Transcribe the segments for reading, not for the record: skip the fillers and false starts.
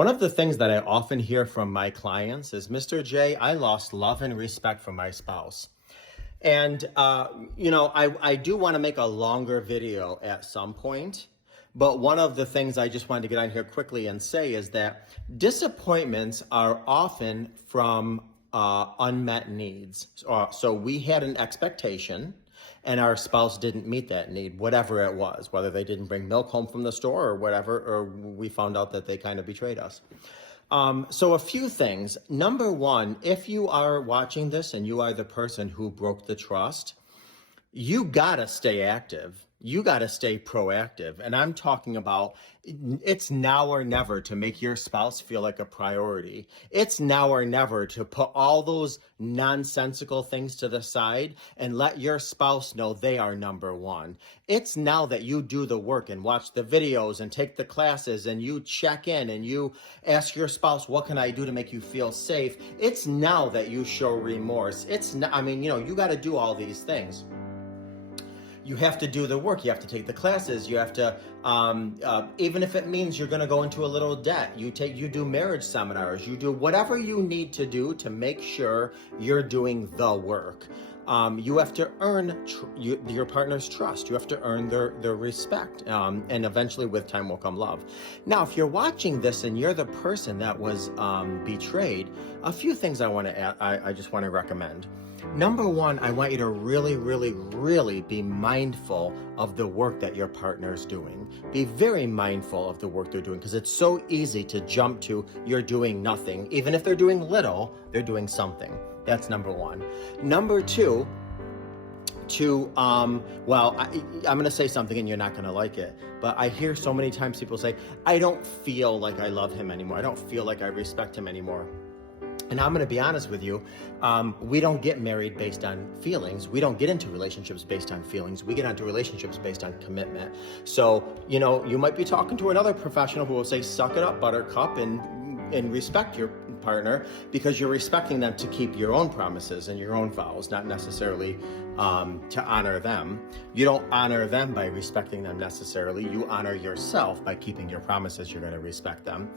One of the things that I often hear from my clients is, Mr. J, I lost love and respect from my spouse. And, I do want to make a longer video at some point. But one of the things I just wanted to get on here quickly and say is that disappointments are often from unmet needs. So we had an expectation and our spouse didn't meet that need, whatever it was, whether they didn't bring milk home from the store or whatever, or we found out that they kind of betrayed us. So a few things. Number one, if you are watching this and you are the person who broke the trust, you gotta stay active. You gotta stay proactive. And I'm talking about, it's now or never to make your spouse feel like a priority. It's now or never to put all those nonsensical things to the side and let your spouse know they are number one. It's now that you do the work and watch the videos and take the classes and you check in and you ask your spouse, what can I do to make you feel safe? It's now that you show remorse. You gotta do all these things. You have to do the work. You have to take the classes. You have to, even if it means you're going to go into a little debt, you do marriage seminars, you do whatever you need to do to make sure you're doing the work. You have to earn your partner's trust. You have to earn their respect. And eventually with time will come love. Now, if you're watching this and you're the person that was betrayed, a few things I just want to recommend. Number one, I want you to really, really, really be mindful of the work that your partner is doing. Be very mindful of the work they're doing, because it's so easy to jump to you're doing nothing. Even if they're doing little, they're doing something. That's number one. Number two, I'm going to say something and you're not going to like it, but I hear so many times people say, I don't feel like I love him anymore. I don't feel like I respect him anymore. And I'm going to be honest with you, we don't get married based on feelings. We don't get into relationships based on feelings. We get into relationships based on commitment. So, you might be talking to another professional who will say, suck it up, buttercup, and respect your partner, because you're respecting them to keep your own promises and your own vows, not necessarily to honor them. You don't honor them by respecting them necessarily. You honor yourself by keeping your promises. You're going to respect them.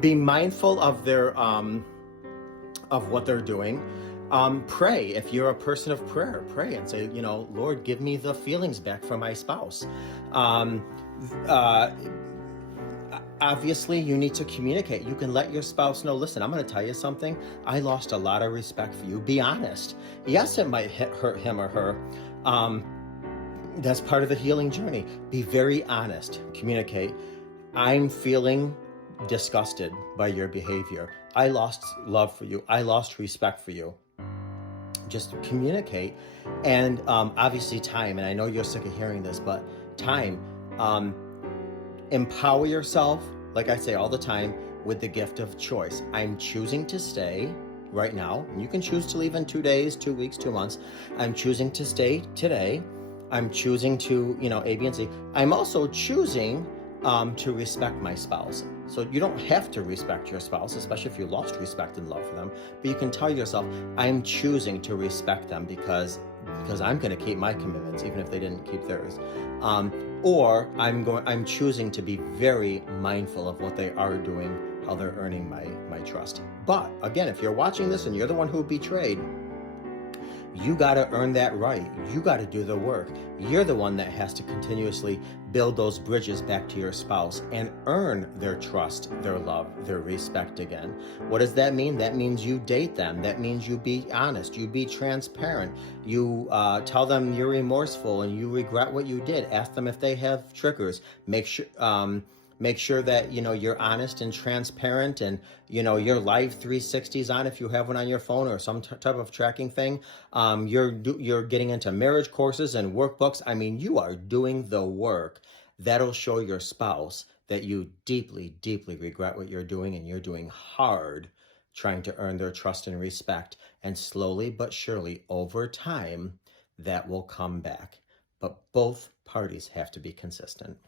Be mindful of their of what they're doing. Pray. If you're a person of prayer, pray and say, Lord, give me the feelings back from my spouse. Obviously, you need to communicate. You can let your spouse know, listen, I'm going to tell you something. I lost a lot of respect for you. Be honest. Yes, it might hurt him or her. That's part of the healing journey. Be very honest. Communicate. I'm feeling disgusted by your behavior. I lost love for you. I lost respect for you. Just communicate. And obviously time, and I know you're sick of hearing this, but time. Empower yourself, like I say all the time, with the gift of choice. I'm choosing to stay right now. And you can choose to leave in 2 days, 2 weeks, 2 months. I'm choosing to stay today. I'm choosing to, A, B, and C. I'm also choosing to respect my spouse. So you don't have to respect your spouse, especially if you lost respect and love for them. But you can tell yourself, I'm choosing to respect them because I'm going to keep my commitments, even if they didn't keep theirs. Or I'm choosing to be very mindful of what they are doing, how they're earning my trust. But again, if you're watching this and you're the one who betrayed, you got to earn that right. You got to do the work. You're the one that has to continuously build those bridges back to your spouse and earn their trust, their love, their respect again. What does that mean? That means you date them. That means you be honest. You be transparent. You tell them you're remorseful and you regret what you did. Ask them if they have triggers. Make sure that, you're honest and transparent, and, your live 360s on if you have one on your phone or some type of tracking thing. You're getting into marriage courses and workbooks. You are doing the work. That'll show your spouse that you deeply, deeply regret what you're doing, and you're doing hard trying to earn their trust and respect. And slowly but surely, over time, that will come back. But both parties have to be consistent.